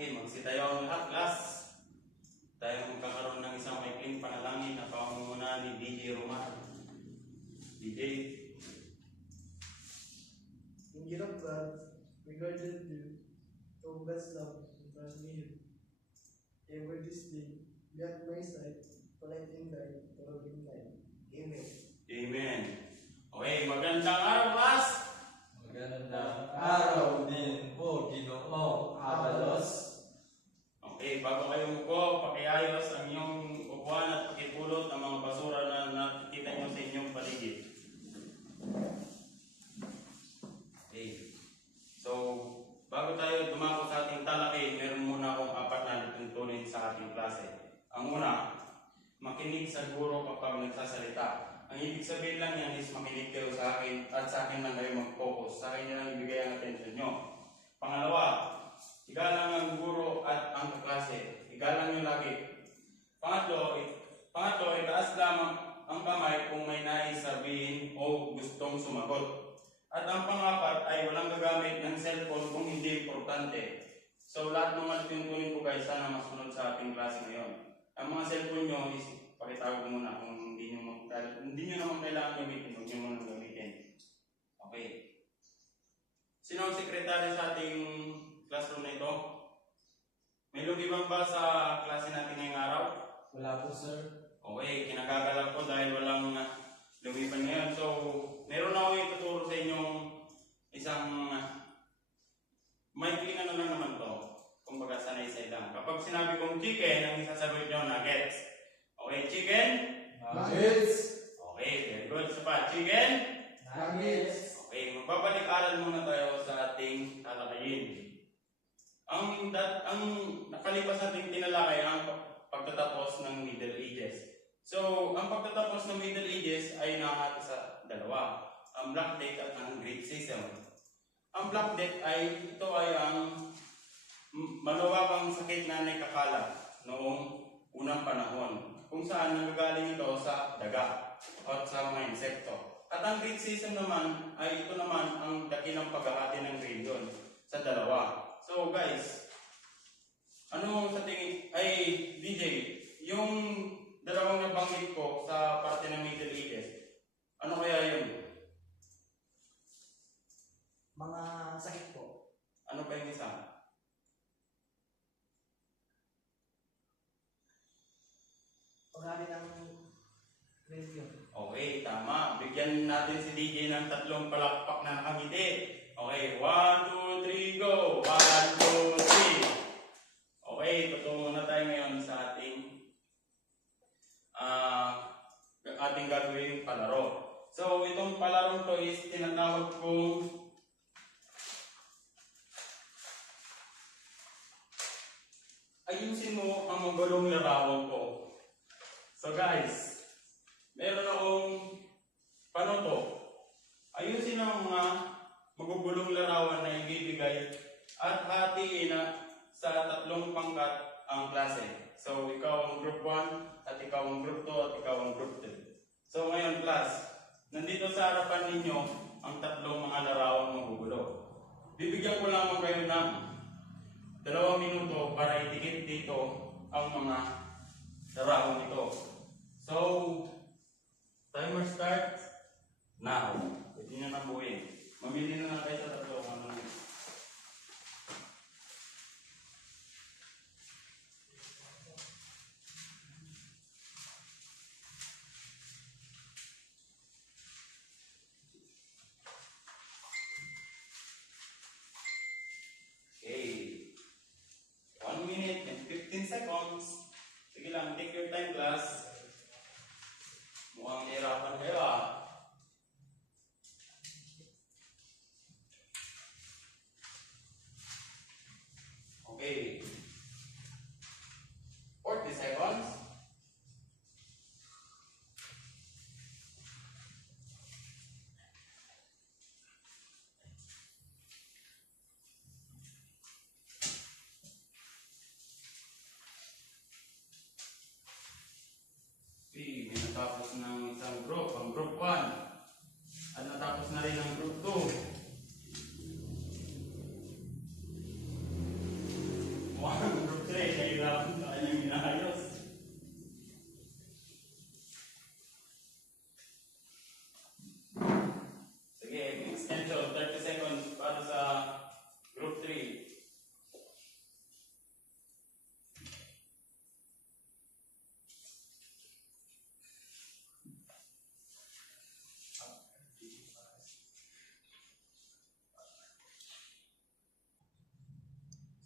Okay, magsitayo ang lahat, class. Tayo magkakaroon ng isang maikling panalangin na pangunguna ni DJ Roman. DJ. Angel of God, regarded you, of God's love, and trust me you. Ever this day, be at my side, polite and kind, to loving time. Amen. Amen. Okay, magandang araw, class. Magandang araw din po, Ginoong Abalos. Okay, bago kayo umupo, pakiayos ang inyong upuan at pakipulot ang mga basura na nakikita nyo sa inyong paligid. Okay. So, bago tayo dumako sa ating talakay, meron muna akong 4 na tuntunin sa ating klase. Ang una, makinig sa guro kapag nagsasalita. Ang ibig sabihin lang yan is makinig kayo sa akin at sa akin lang kayo mag-focus. Sa akin nyo lang ibigay ang attention nyo. Pangalawa, igalang ang guro at ang kaklase. Igalang nyo lagi. Pangatlo, itaas lamang ang kamay kung may nais sabihin o gustong sumagot. At ang pangapat ay walang gagamit ng cellphone kung hindi importante. So lahat ng mga tuntunin ko guys, sana masunod sa ating klase ngayon. Ang mga cellphone nyo is pakitago muna kung hindi nyo naman kailangan gamitin, huwag nyo muna gamitin. Okay. Sino ang sekretary sa ating classroom na ito? May lumibang ba sa klase natin ngayong araw? Wala po, sir. Okay, kinagagalak ko dahil walang lumiban ngayon. So, meron ako ituturo sa inyong isang maikling ano lang naman to. Kumbaga sanay-say lang. Kapag sinabi kong chicken, ang isasagot nyo, nuggets. Okay, chicken? Nuggets. Okay, very good. So pa, chicken? Nuggets. Okay, magbabalik-aral muna tayo sa ating talakayin. Ang nakalipas nating tinalakay ang pagtatapos ng Middle Ages. So, ang pagtatapos ng Middle Ages ay nahati sa dalawa. Ang Black Death at ang Great Schism. Ang Black Death ay ito ay ang malawakang sakit na nakakalat noong unang panahon. Kung saan nanggagaling ito sa daga at sa mga insekto. At ang Great Schism naman ay ito naman ang dakilang paghahati ng region sa dalawa. So guys, ano sa tingin, ay DJ, yung dalawang nabanggit ko sa parte ng Middle Ages, ano kaya yun? Mga sakit po. Ano pa yung isa? Pagkali ng radio. Okay, tama. Bigyan natin si DJ ng 3 palakpak na nakangiti. Okay, 1, 2, 3, go! 1, 2, 3. Okay, tutungo na tayo ngayon sa ating gagawing palaro. So, itong palaro to is tinatawag kong ayusin mo ang magulong larawan ko. So guys, meron akong panuto. Ayusin ang mga magugulong larawan na ibibigay at hatiin na sa 3 pangkat ang klase. So, ikaw ang group 1, at ikaw ang group 2, at ikaw ang group 3. So, ngayon class, nandito sa harapan ninyo ang 3 mga larawang magugulo. Bibigyan ko lamang kayo ng 2 minuto para idikit dito ang mga larawang ito. So, timer starts now. Pwede nyo na buuin. Mamili na lang kayo sa 3 kung ano. Okay. 1 minute and 15 seconds. Sige lang, take your time class. Mukhang hirapan kayo ah. Okay. 40 seconds.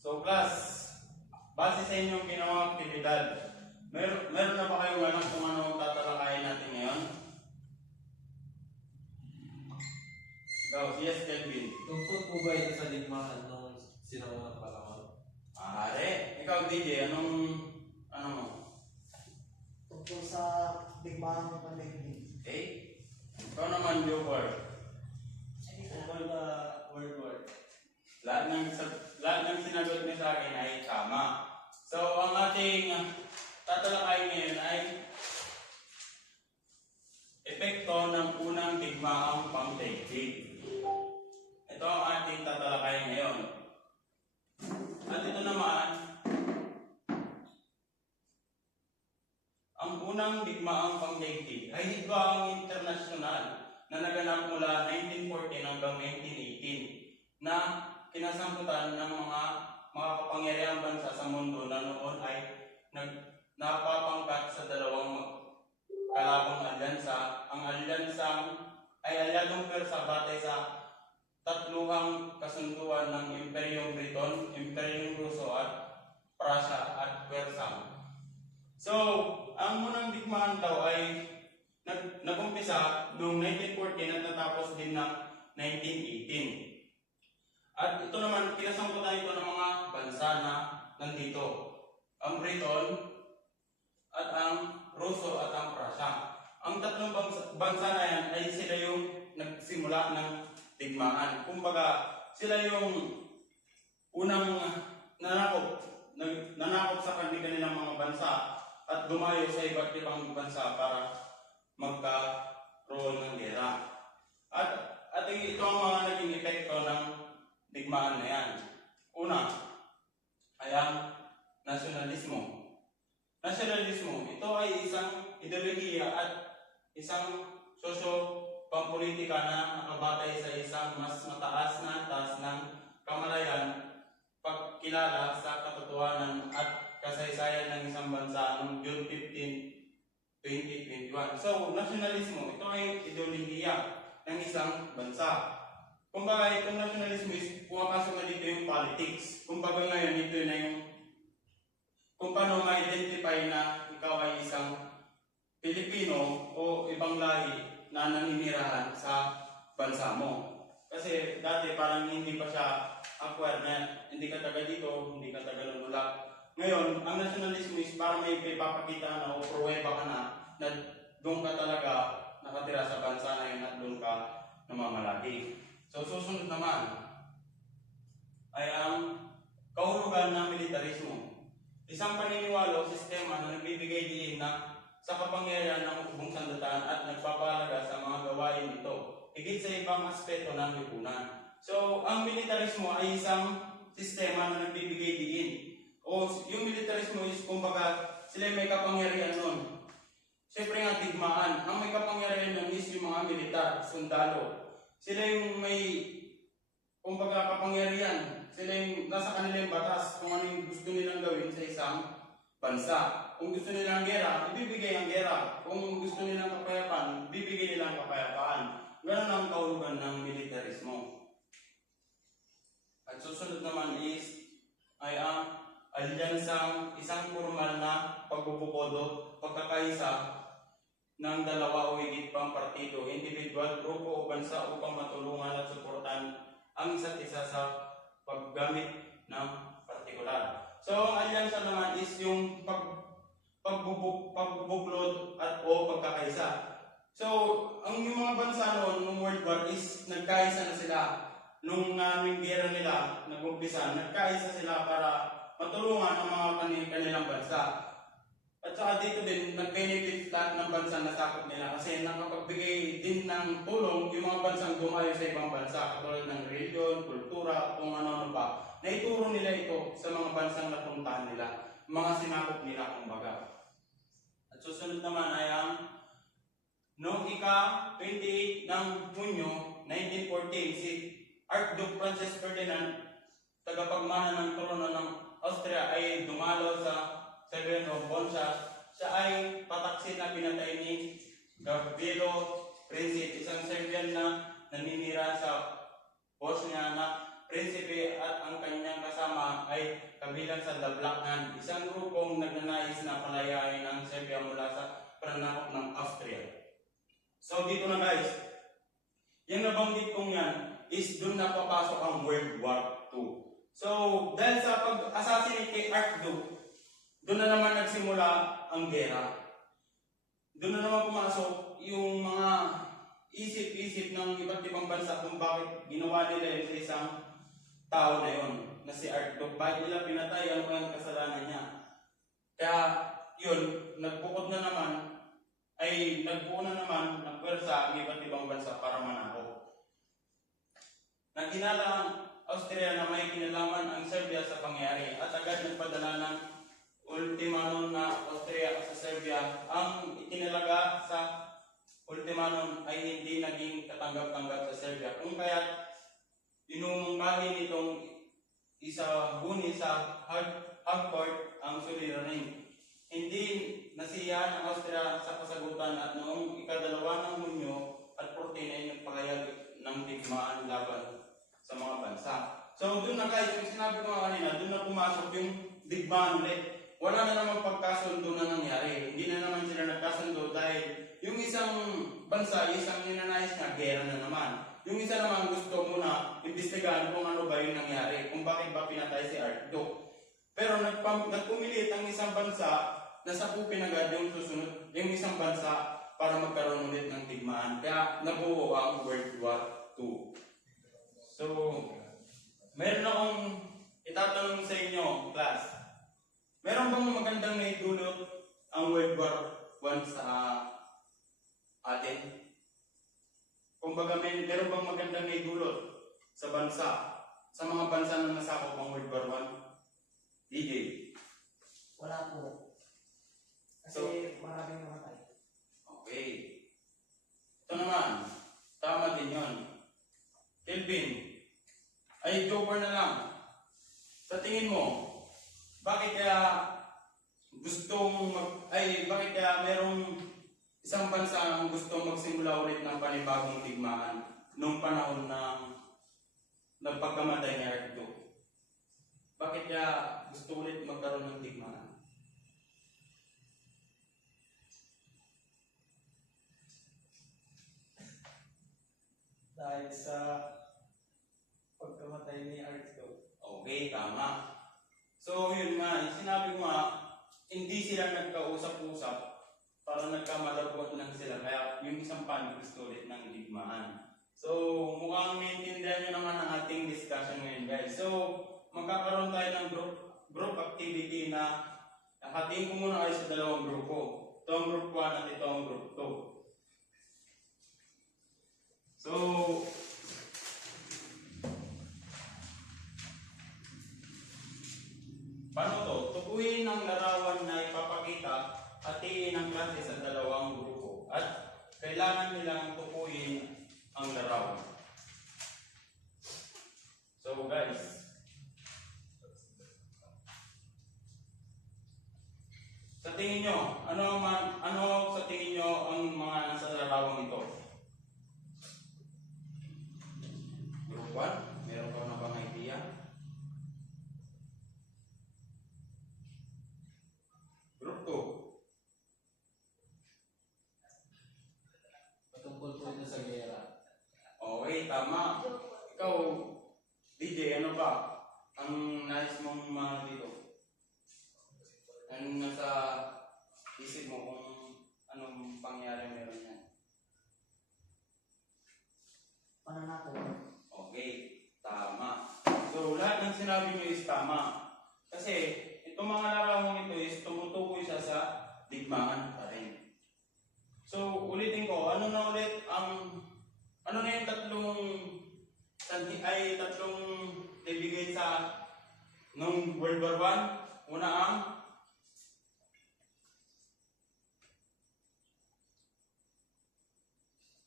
So class, base sa inyong ginawang aktibidad, meron na ba kayong alam kung ano ang tatalakayin natin ngayon? Go, yes, Kelvin. Tungkol po ba ito sa digmaan nung sinaunang panahon? Are, ikaw DJ, ano mo? Tungkol sa digmaan ng pandaigdig. Okay? Ikaw naman, Jobber. Tungkol na World War. Lahat ng sinagot niyo sa akin ay tama. So, ang ating tatalakayin ngayon ay epekto ng unang digmaang pangdaigdig. Ito ang ating tatalakayin ngayon. At ito naman, ang unang digmaang pangdaigdig ay digmaang internasyonal na naganap mula 1914 hanggang 1918 na kinasamputan ng mga kapangyarihang bansa sa mundo na noon ay napapangkat sa dalawang kalabang alyansa. Ang alyansang ay alyadong pwersa batay sa tatluhang kasunduan ng Imperyong Briton, Imperyong Ruso at Prussia at Pwersa. So, ang unang digmaan daw ay nagumpisa noong 1914 at natapos din ng 1918. At ito naman, kinasangkutan ito ng mga bansa na nandito. Ang Briton at ang Ruso at ang Prussia. Ang tatlong bansa na yan ay sila yung nagsimula ng digmaan. Kumbaga, sila yung unang nanakop sa kanilang mga bansa at dumayo sa iba't ibang bansa para magkaroon ng gera. At ito ang mga naging epekto ng digmaan na yan. Una ay ang nasyonalismo. Nasyonalismo, ito ay isang ideolohiya at isang sosyo-pampolitika na nakabatay sa isang mas mataas na antas ng kamalayan, pagkilala sa katotohanan at kasaysayan ng isang bansa noong June 15, 2021. So, nasyonalismo, ito ay ideolohiya ng isang bansa. Kumbaga, itong nasyonalismo is pumapasok na dito yung politics. Kumbaga ngayon, ito na yung kung paano ma-identify na ikaw ay isang Pilipino o ibang lahi na naninirahan sa bansa mo. Kasi dati parang hindi pa siya acquire na hindi ka taga dito, hindi ka taga lulula. Ngayon, ang nationalism is para may ipapakita na o pruweba ka na doon ka talaga nakatira sa bansa na yun at doon ka namamalagi. So, susunod naman ay ang kahulugan ng militarismo. Isang paniniwala o sistema na nagbibigay diin na sa kapangyarihan ng ubong sandataan at nagpapahalaga sa mga gawain nito, higit sa ibang aspeto ng lipunan. So, ang militarismo ay isang sistema na nagbibigay diin. O yung militarismo is, kumbaga, sila may kapangyarihan nun. Siyempre nga, digmaan. Ang may kapangyarihan nun is yung mga militar, sundalo. Sila yung may, kumbaga, kapangyarihan. Sila yung nasa kanila yung batas kung ano yung gusto nilang gawin sa isang bansa. Kung gusto nilang gera, ibibigay ang gera. Kung gusto nilang kapayapaan, ibibigay nilang kapayapaan. Ganun ang kahulugan ng militarismo. At susunod naman ay ang alyansang isang formal na pagbubukod o pagkakaisa ng dalawa o higit pang partido, individual, grupo o bansa upang matulungan at suportan ang isa't isa sa paggamit ng partikular. So, ang alyansa naman is yung pagbubuklod at o pagkakaisa. So, yung mga bansa noong World War is nagkaisa na sila. Nung gera nila, nag-umpisa, nagkaisa sila para matulungan ang mga kanilang bansa. At saka dito din, nag-benefit lahat ng bansa na sakop nila kasi nakapagbigay din ng tulong yung mga bansang dumayo sa ibang bansa katulad ng religion, kultura, kung ano-ano pa. Naituro nila ito sa mga bansang napuntahan nila, mga sinakop nila kumbaga. At susunod naman ay ang noong ika-28 ng Hunyo 1914, si Archduke Francis Ferdinand, tagapagmana ng trono ng Austria, ay dumalo sa Serbian of Bonsha. Siya ay pataksin na pinatay ni Gavrilo Princip, isang Serbian na naninira sa Bosnia na prinsipe at ang kanyang kasama ay kabilang sa The Black Hand, isang grupong nagnanais na palayain ang Serbia mula sa pananakop ng Austria. So dito na guys, yung nabanggit kong yan is doon na papasok ang World War II. So dahil sa pag-assassinate kay Archduke, doon na naman nagsimula ang gera. Doon na naman pumasok yung mga isip-isip ng iba't ibang bansa kung bakit ginawa nila yun sa isang tao na yun, na si Archduke. Bakit nila pinatay, ano ang kasalanan niya. Kaya yun, nagbuo na naman ng pwersa ang iba't ibang bansa para manako. Nagkinala ang Austria na may kinalaman ang Serbia sa pangyayari at agad nagpadala ng ultimatum na Austria sa Serbia. Ang itinalaga sa ultimatum ay hindi naging katanggap-tanggap sa Serbia, kung kaya inumungkahi nitong isabuni sa Hague Court ang suliranin. Hindi nasiyahan ang Austria sa kasagutan at noong ika-2 ng Hunyo at 14 ay nagpahayag ng digmaan laban sa mga bansa. So doon na guys, yung sinabi ko kanina, doon na pumasok yung digmaan ulit. Wala na naman pagkasundo na nangyari. Hindi na naman sila nagkasundo dahil yung isang bansa, isang ninanais na gera na naman. Yung isa naman gusto muna imbestigahan kung ano ba yung nangyari, kung bakit ba pinatay si Archduke. Pero nagpumilit ang isang bansa na sakupin agad yung susunod, yung isang bansa para magkaroon ulit ng digmaan. Kaya nabuo ang World War II. So, meron akong itatanong sa inyo, class. Meron bang magandang naidulot ang World War I sa atin? Kumbaga, meron bang magandang naidulot sa bansa, sa mga bansa na nasakop ang World War I? DJ? Wala po. Kasi maraming namatay. Okay. Ito naman, tama din yun. Kelvin, ay joker na lang. Sa tingin mo, bakit kaya bakit kaya merong isang bansa ang gustong magsimula ulit ng panibagong digmaan nung panahon ng pagkamatay ni Archduke? Bakit kaya gusto ulit magkaroon ng digmaan? Dahil sa pagkamatay ni Archduke. Okay, tama. So yun nga, sinabi ko nga, hindi sila nagkausap-usap para nagkamalabot lang sila. Kaya yung isang pan gusto ulit ng digmaan. So mukhang maintindihan nyo naman ang ating discussion ngayon guys. So magkakaroon tayo ng group activity na hatiin ko muna kayo sa dalawang grupo. Ito ang group 1 at ito ang group 2. So, paano to? Tukuyin ang larawan na ipapakita, hatiin ang klase sa dalawang grupo. At kailangan nilang tukuyin ang larawan. So guys, sa tingin nyo, ano sa tingin nyo ang mga nasa larawang ito? Group 1, meron ka na bang idea? Group 2. Patungkol po ito sa gera. Okay, tama. Ikaw, DJ, ano ba ang nais mong mga dito? Anong nasa isip mo kung anong pangyari meron yan? Pananakot. Okay, tama. So, lahat ng sinabi nyo is tama. Kasi, itong mga larawang ito is tumutukoy siya sa digmaan pa rin. So, ulitin ko, ano na yung tatlong ibigay sa nung World War I? Una ang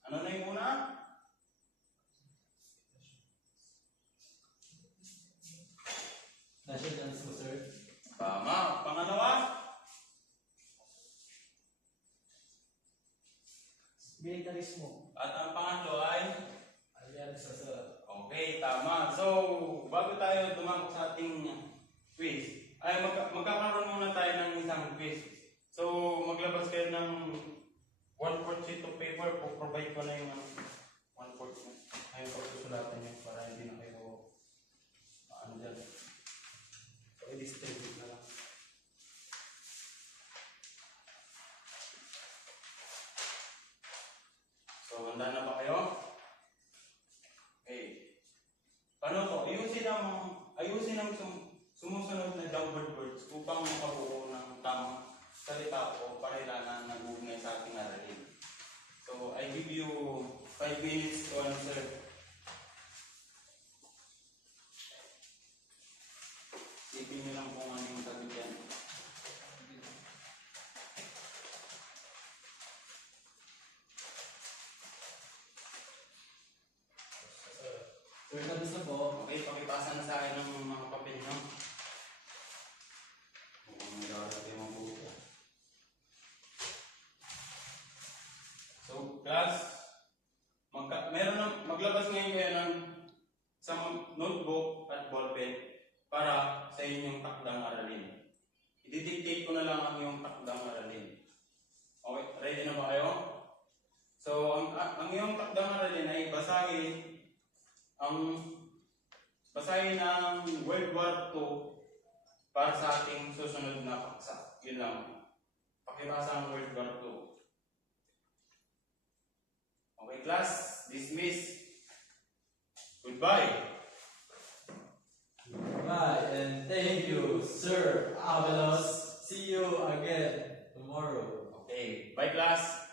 ano na yung una? Nationalism, sir. Tama. Pangalawa? Militarismo. At ang pangatlo ay? Alyansa, sir. Okay, tama. So, bago tayo dumako sa ating quiz, ay magkakaroon muna tayo ng isang quiz. So, maglabas kayo ng 1/4 sheet of paper. Provide ko na yung 1/4 na. Ayun, pagsusulatan nyo para hindi na kayo ano dyan. So, i-distribute na lang. So, handa na ba kayo? Okay. Paano to? Ayusin ang sumusunod na downward words upang makabuo ng tamang salita o pakilanan na nagugnay sa ating aralin. So, I give you 5 minutes to answer. Isipin nyo lang kung ano yung sagot yan. Sir, tapos na po. Okay, pakipasa na sa akin ng mga papel nyo. Mukhang nag-aaral kayo mabuti. So, class, maglabas ngayon kayo ng isang notebook at ballpen para sa inyong takdang aralin. I-dictate ko na lang ang iyong takdang aralin. Okay, ready na ba kayo? So, ang iyong takdang aralin ay basahin ng World War II para sa ating susunod na paksa. Yun lang. Pakibasa ang World War II. Okay, class. Dismiss. Goodbye. Bye and thank you, Sir Avalos. See you again tomorrow. Okay. Bye, class.